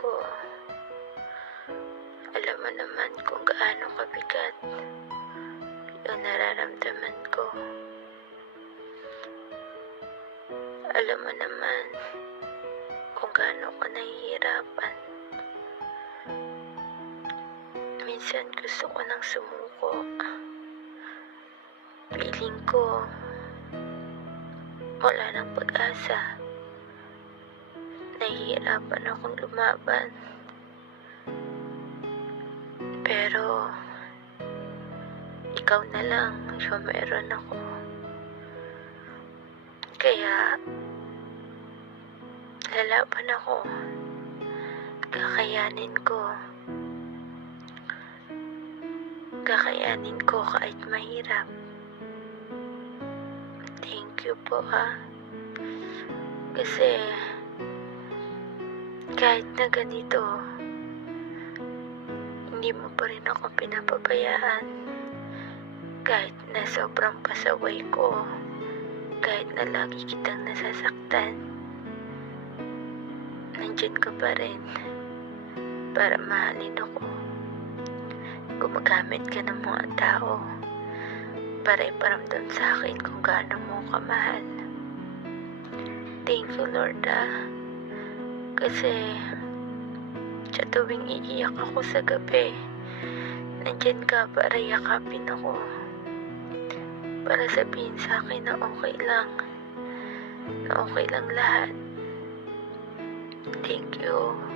ko. Alam mo naman kung gaano kabigat yung nararamdaman ko. Alam mo naman kung gaano ko nahihirapan. Minsan gusto ko nang sumuko. Feeling ko wala nang pag-asa. Nahihirapan akong lumaban. Pero ikaw na lang yung meron ako. Kaya lalaban ako. Kakayanin ko. Kakayanin ko kahit mahirap. Thank you po Kasi kahit na ganito, hindi mo pa rin ako pinapabayaan. Kahit na sobrang pasaway ko, kahit na lagi kitang nasasaktan, nandyan ka pa rin para mahalin ako. Gumagamit ka ng mga tao para iparamdam sa akin kung gaano mo kamahal. Thank you, Lord, kasi sa tuwing iiyak ako sa gabi, nandyan ka para yakapin ako. Para sabihin sa akin na okay lang. Na okay lang lahat. Thank you.